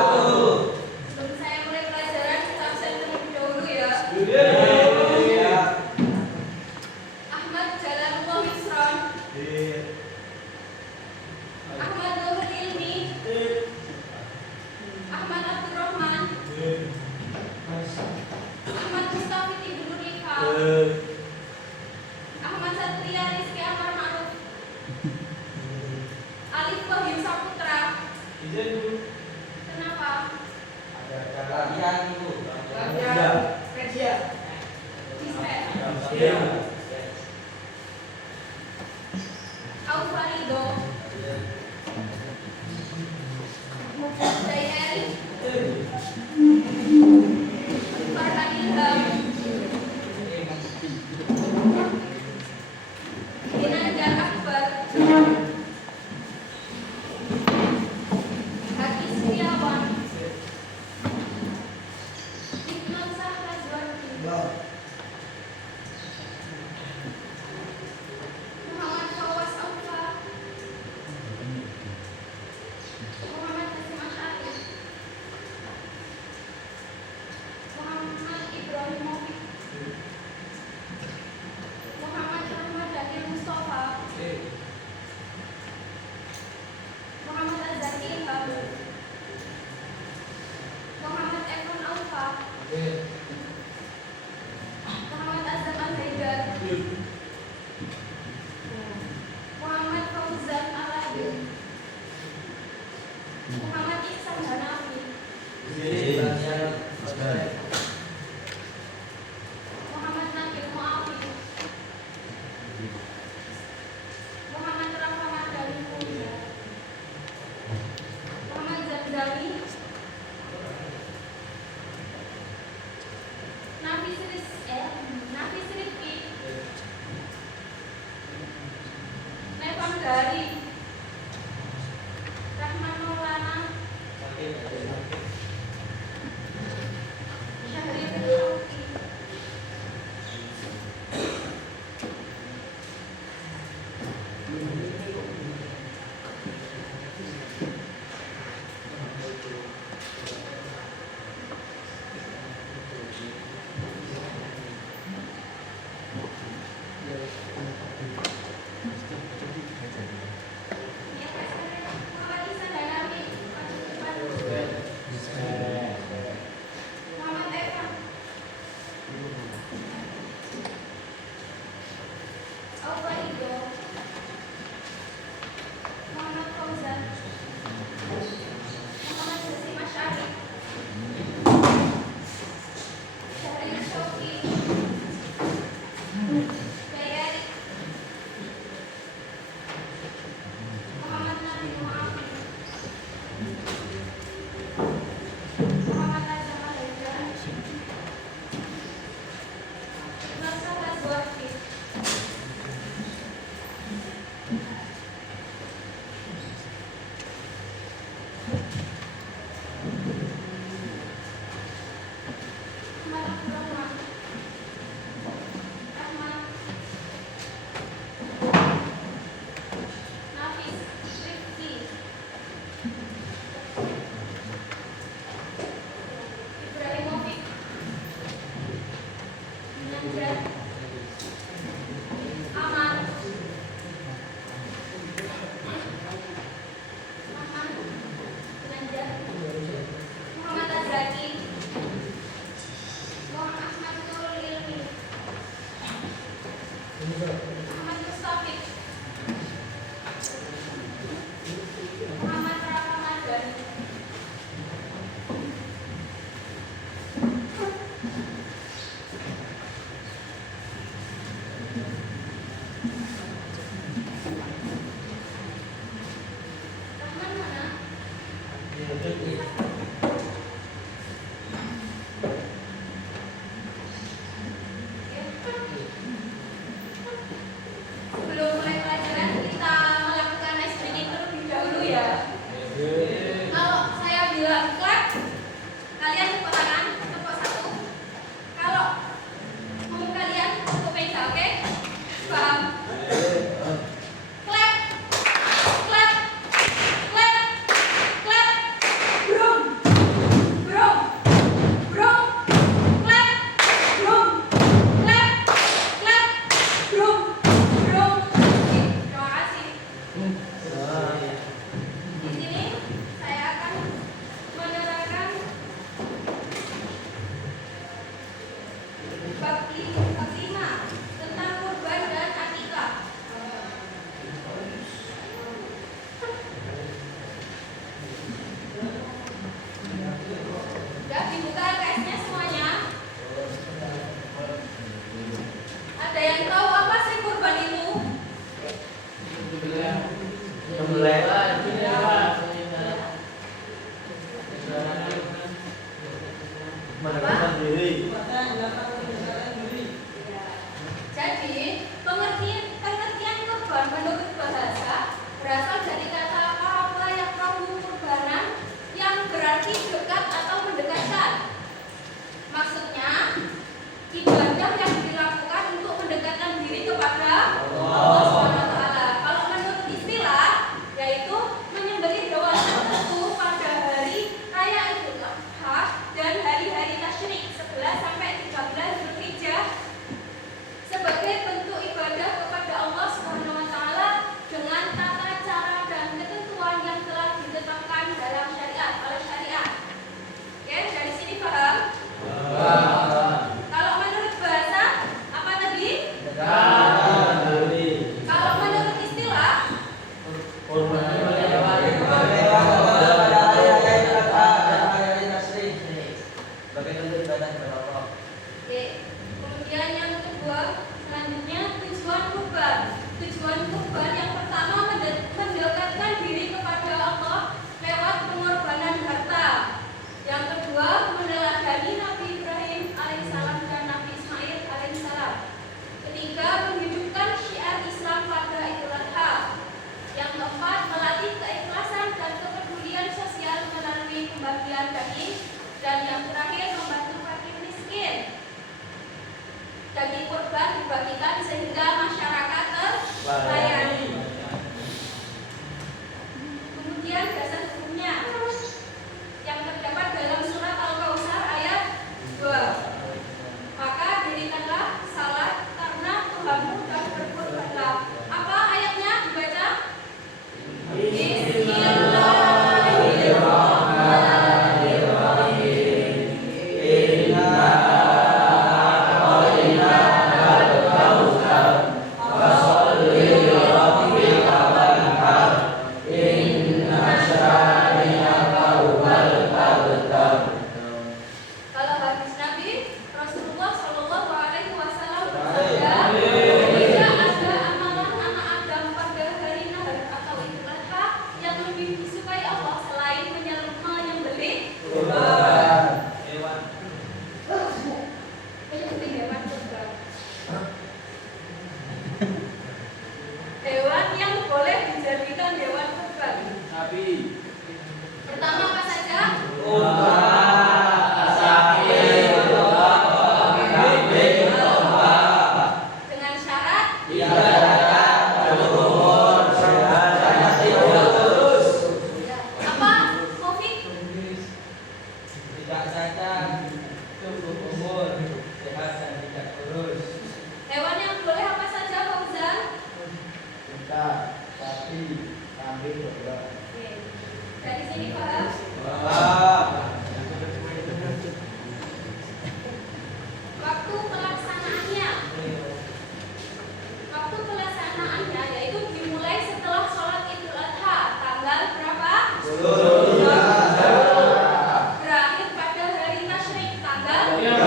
Sebelum saya mulai pelajaran, kita absen terlebih dahulu ya. Ahmad Jalalullah Misron. Ahmad Nur Ilmi. Ahmad Abdurrahman. Ahmad Mustafid Ibnu Rifal. Ahmad Satria Rizky Amar Ma'ruf. Alif Wahyu Saputra. Kenapa? Aufarido. Dayeri. Farhan Ilham. Ginanjar Akbar. Haki Setiawan. Ibnu Sahrazwardi. Muhammad Fawaz Aufa. Muhammad Hasim Asy'ari. Muhammad Ibrahim Mufiq. Muhammad Ramadhani Mustafa. Muhammad Azhari Ilham. Muhammad Ekon Alfa. Muhammad Azam Al-Haidar. Muhammad Fauzan Al-Adil. Muhammad Ihsan Hanafi. Muhammad Nabil Mu'afi. Muhammad Rafa Madani Mulia. Muhammad Zamzami. Nafis Rifki. Nevan Gari. Rahman Maulana. Syahrir Khawki. Muhammad Ihsan Hanafi. Muhammad Eka. Aufarido. Kita sapi, kambing, domba. Oke. Dari sini paham? Waktu pelaksanaannya. Waktu pelaksanaannya yaitu dimulai setelah sholat Idul Adha tanggal berapa? 10. Berakhir pada hari tasyrik tanggal 15.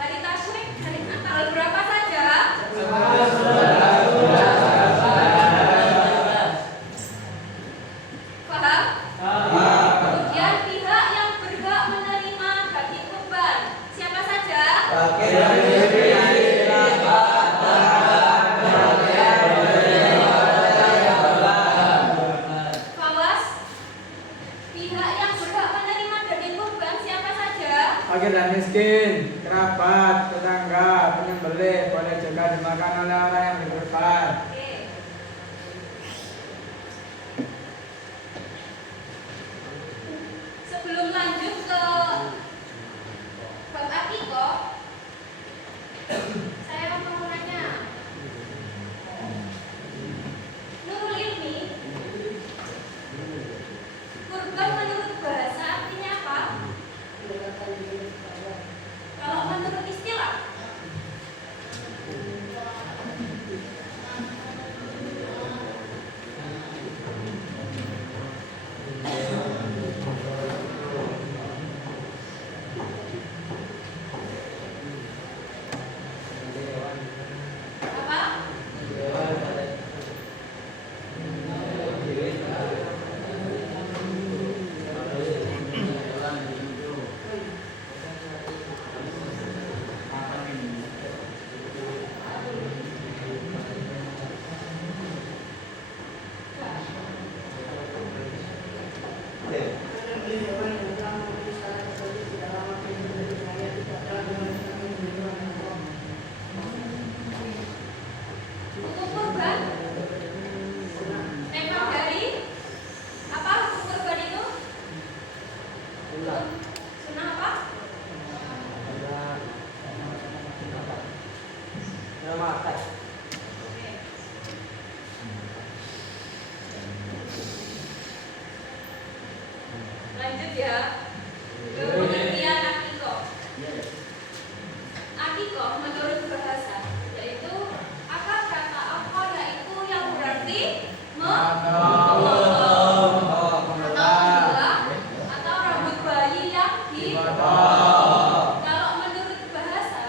Hari tasyrik hari tanggal berapa saja? Paham? Kemudian pihak yang berhak menerima daging kurban siapa saja? Fawas, pihak yang berhak menerima daging kurban siapa saja? Fakir dan miskin, kerabat, tetangga, penyembelih boleh juga dimakan oleh orang yang berkorban. Oke. Sebelum lanjut ke bab akikoh, saya mau nanya. Nurul Ilmi, kurban menurut bahasa artinya apa? Kalau menurut istilah? Apa? Hukum kurban memang dari apa hukum kurban itu? Sunnah apa? Oke. Lanjut ya ke pengertian akikoh. Akikoh menurut bahasa yaitu akad kata apa yaitu yang berarti memotong atau membelah atau rambut bayi yang dipotong. Kalau menurut bahasa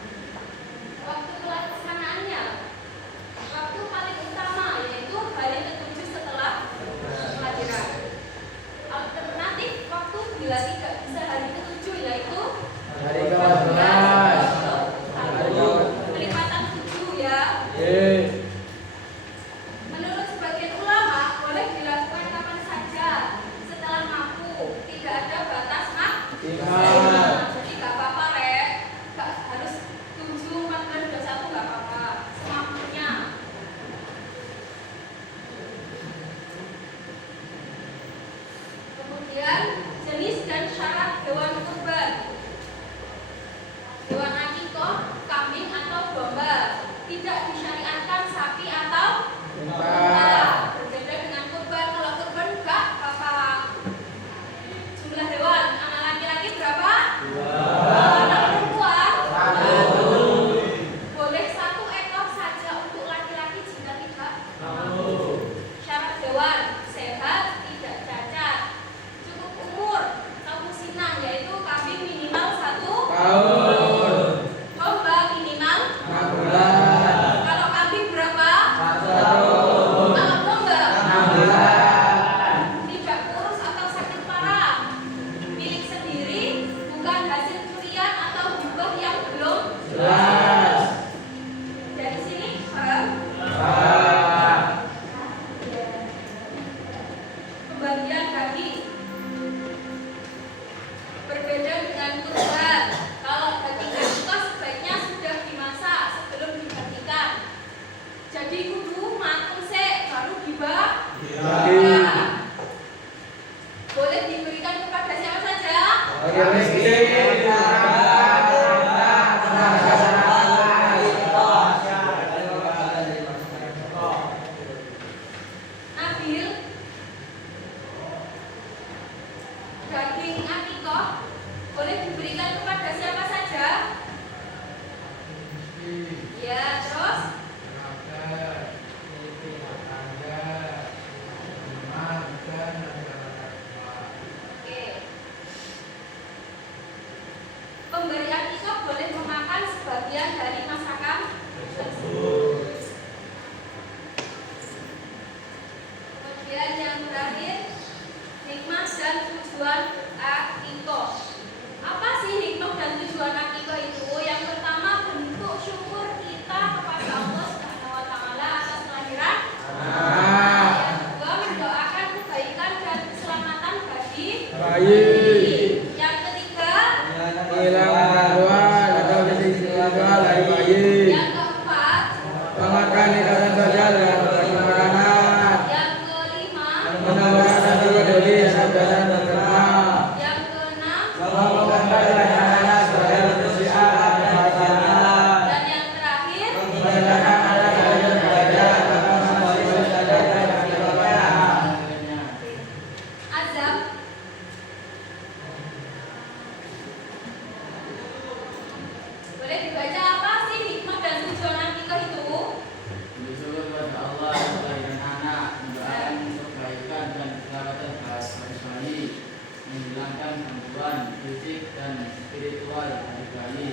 Waktu pelaksanaannya, waktu paling utama yaitu hari ke-7 setelah kelahiran. Alternatif waktu bila tidak bisa hari ke-7 yaitu Hari ke-11. Kelipatan 7 ya. Menurut sebagian ulama boleh dilakukan kapan saja setelah mampu, tidak ada batas maksimal. Jadi nggak apa-apa Rek, nggak harus 7, 14, 21 nggak apa-apa, semampunya. Kemudian jenis dan syarat hewan kurban. Hewan akikoh, kambing atau domba. Tidak disyariatkan sapi atau unta. Berbeda dengan kurban. Kalau kurban enggak apa. Jumlah hewan anak laki-laki berapa? 2. Anak perempuan? 1. Boleh 1 ekor saja untuk laki-laki jika tidak mampu. Syarat hewan sehat, tidak cacat, cukup umur atau musinan, yaitu kambing minimal 1 tahun. domba minimal 6 bulan. kalau kambing berapa? 1 tahun. Kalau domba 6 bulan. tidak kurus atau sakit parah, milik sendiri, bukan hasil curian atau hibah yang belum Jelas. dari sini paham? Pembagian daging berbeda dengan kurban. Kalau daging akikah sebaiknya sudah dimasak sebelum dibagikan. Jadi kudu mateng sik baru dibagi. Boleh diberikan kepada siapa saja? Bagi miskin. Nabil, daging akikah boleh diberikan kepada siapa saja? Ya, terus oke. Pemberi akikah boleh memakan sebagian dari masakan tersebut. Kemudian yang terakhir, hikmah dan tujuan akikah. Apa sih hikmah dan tujuan akikah itu? Yang pertama, bentuk syukur kita kepada Allah Subhanahu wa taala atas kelahiran. Yang kedua, mendoakan kebaikan dan keselamatan bagi Bayi. Yang ketiga, Hilang gangguan atau spiritual dari bayi. yang keempat, Memakan ikatan sosial dengan berbagi makanan. yang kelima, Menemukan dan peduli dan berkenal. yang keenam, Melakukan anak sebagai bentuk syiar dan kebahagiaan. dan yang terakhir. Menandakan anak sebagai kebahagiaan atau simbolis dan kebahagiaan. Azam. Boleh dibaca apa sih hikmah dan tujuan akikah itu? Bersyukur kepada Allah melahirkan anak, mendoakan kebaikan dan keselamatan bagi bayi, menghilangkan gangguan fisik dan spiritual dari bayi,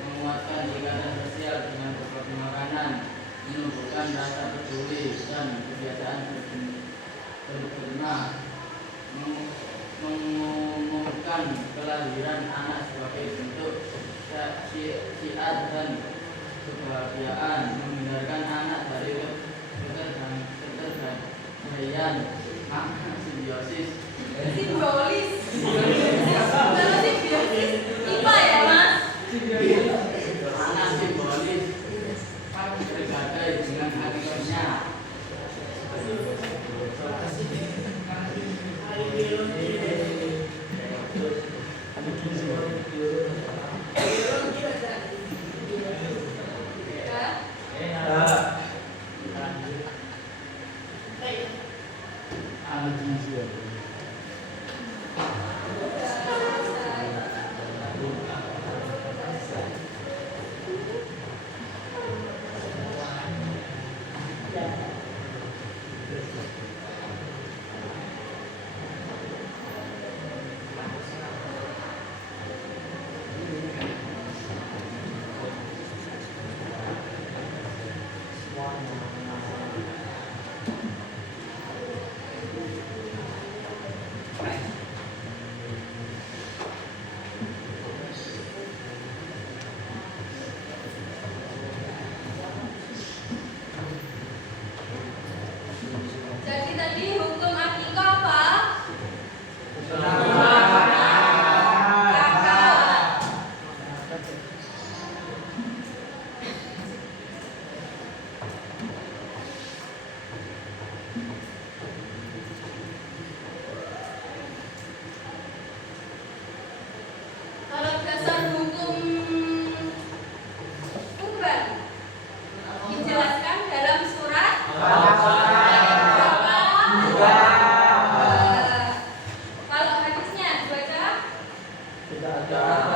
menguatkan ikatan sosial dengan berbagi makanan, menumbuhkan rasa peduli dan kebiasaan berterima, mengumumkan kelahiran anak sebagai bentuk syiar dan kebahagiaan, menghindarkan anak dari ketergantungan makna simbiosis. Simbolis. Kalau simbiosis IPA ya Mas? Makna simbolis bergadai dengan hakikatnya. Ya. Tidak ada.